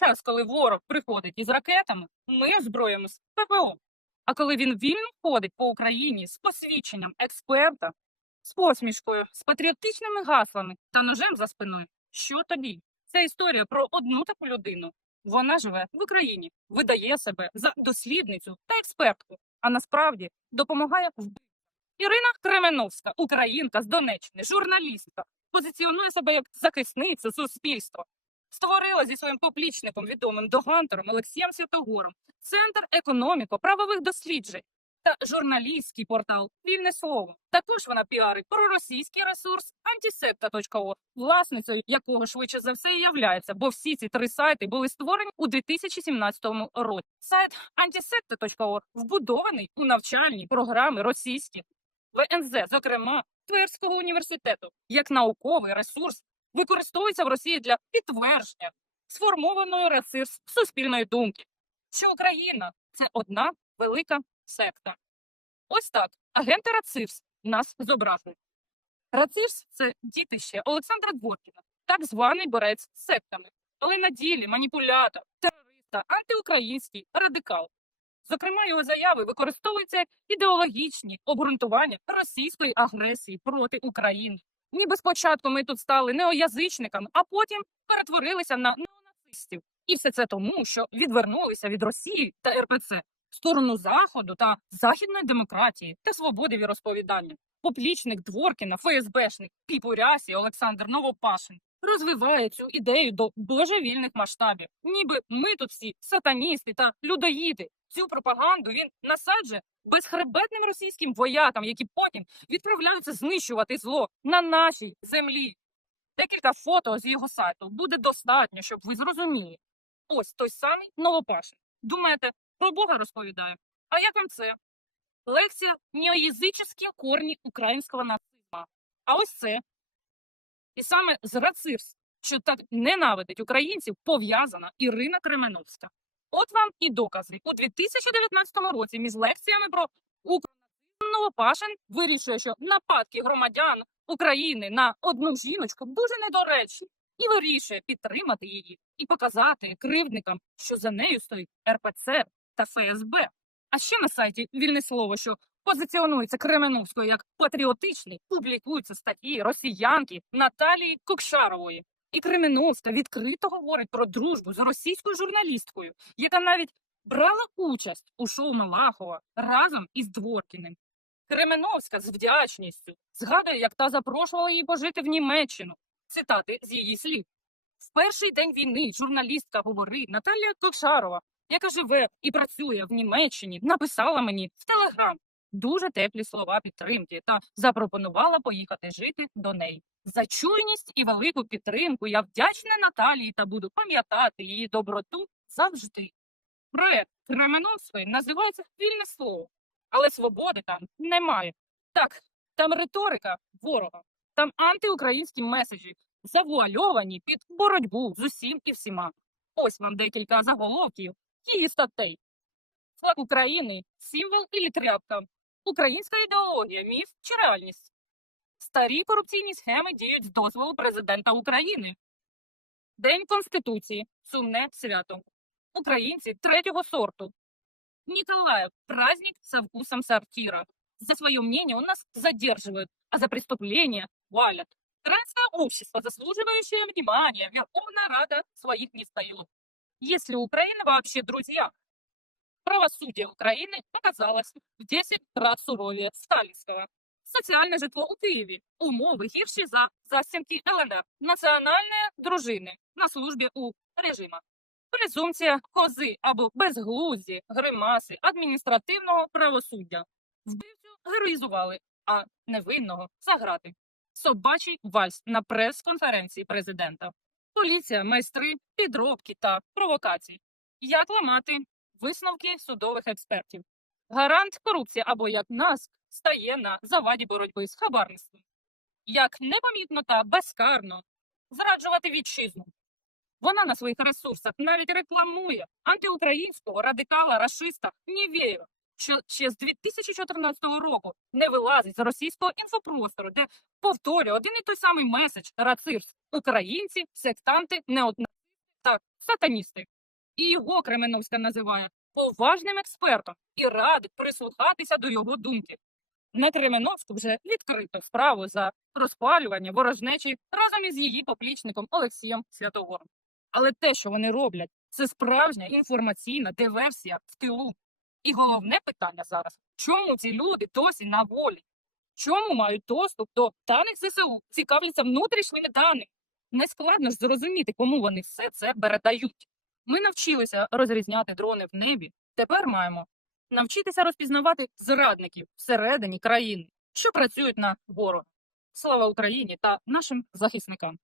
час, коли ворог приходить із ракетами, ми озброїмось ППО. А коли він вільно ходить по Україні з посвідченням експерта, з посмішкою, з патріотичними гаслами та ножем за спиною, що тоді? Це історія про одну таку людину. Вона живе в Україні, видає себе за дослідницю та експертку, а насправді допомагає вбити. Ірина Кременовська, українка з Донеччини, журналістка, позиціонує себе як захисницю суспільства. Створила зі своїм поплічником, відомим догантером Олексієм Святогором, Центр економіко-правових досліджень та журналістський портал Вільне слово. Також вона піарить проросійський ресурс антисекта.орг, власницею якого швидше за все і являється, бо всі ці три сайти були створені у 2017 році. Сайт антисекта.орг вбудований у навчальні програми російські ВНЗ, зокрема Тверського університету, як науковий ресурс використовується в Росії для підтвердження сформованої ресурс суспільної думки, що Україна це одна велика секта. Ось так агенти РАЦИРС нас зобразили. РАЦИРС – це дітище Олександра Дворкіна, так званий борець з сектами, але на ділі маніпулятор, терориста, антиукраїнський радикал. Зокрема, його заяви використовуються ідеологічні обґрунтування російської агресії проти України. Ніби спочатку ми тут стали неоязичниками, а потім перетворилися на неонацистів. І все це тому, що відвернулися від Росії та РПЦ в сторону Заходу та західної демократії та свободи віросповідання. Поплічник Дворкіна, ФСБшник, Піпурясі Олександр Новопашин розвиває цю ідею до божевільних масштабів. Ніби ми тут всі сатаністи та людоїди. Цю пропаганду він насаджує безхребетним російським воякам, які потім відправляються знищувати зло на нашій землі. Декілька фото з його сайту буде достатньо, щоб ви зрозуміли. Ось той самий Новопашин. Думаєте, про Бога розповідає? А як вам це? Лекція «Неоязичні корні українського нацизму. А ось це. І саме з РАЦИРС, що так ненавидить українців, пов'язана Ірина Кременовська. От вам і докази. У 2019 році між лекціями про Україну Новопашин вирішує, що нападки громадян України на одну жіночку дуже недоречні, і вирішує підтримати її і показати кривдникам, що за нею стоїть РПЦ та ФСБ. А ще на сайті вільне слово, що позиціонується Кременовською як патріотичний, публікуються статті росіянки Наталії Кокшарової. І Кременовська відкрито говорить про дружбу з російською журналісткою, яка навіть брала участь у шоу Малахова разом із Дворкіним. Кременовська з вдячністю згадує, як та запрошувала її пожити в Німеччину. Цитати з її слів. В перший день війни журналістка говорить Наталія Кокшарова, яка живе і працює в Німеччині, написала мені в Телеграм дуже теплі слова підтримки та запропонувала поїхати жити до неї. За чуйність і велику підтримку я вдячна Наталії та буду пам'ятати її доброту завжди. Проект Кременовської називається вільне слово, але свободи там немає. Так, там риторика ворога, там антиукраїнські меседжі, завуальовані під боротьбу з усім і всіма. Ось вам декілька заголовків її статей. Флаг України символ і тряпка. Українська ідеологія, міф чи реальність. Старі корупційні схеми діють з дозволу президента України. День Конституції. Сумне свято. Українці третього сорту. Николаев. Праздник со вкусом сортира. За свое мнение он нас задерживают, а за преступления валят. Украинское общество, заслуживающее внимания, Верховная Рада своих не стоит. Если Украина вообще друзья, правосудие Украины оказалось в 10 раз суровее сталинского. Соціальне житло у Києві. Умови гірші за засідки ЛНР. Національні дружини на службі у режима. Презумпція кози або безглузді, гримаси адміністративного правосуддя. Вбивцю героїзували, а невинного заграти. Собачий вальс на прес-конференції президента. Поліція, майстри, підробки та провокації. Як ламати висновки судових експертів. Гарант корупції або як НАСК стає на заваді боротьби з хабарництвом. Як непомітно та безкарно зраджувати вітчизну. Вона на своїх ресурсах навіть рекламує антиукраїнського радикала рашиста Нівєєва, що ще з 2014 року не вилазить з російського інфопростору, де повторює один і той самий меседж рацирс. Українці, сектанти, неоднозначні Так, сатаністи. І його Кременовська називає поважним експертом і радить прислухатися до його думки. На Кременовську вже відкрито справу за розпалювання ворожнечі разом із її поплічником Олексієм Святогором. Але те, що вони роблять, це справжня інформаційна диверсія в тилу. І головне питання зараз: чому ці люди досі на волі? Чому мають доступ до даних ЗСУ, цікавляться внутрішніми даними? Нескладно ж зрозуміти, кому вони все це передають. Ми навчилися розрізняти дрони в небі. Тепер маємо навчитися розпізнавати зрадників всередині країни, що працюють на ворога. Слава Україні та нашим захисникам!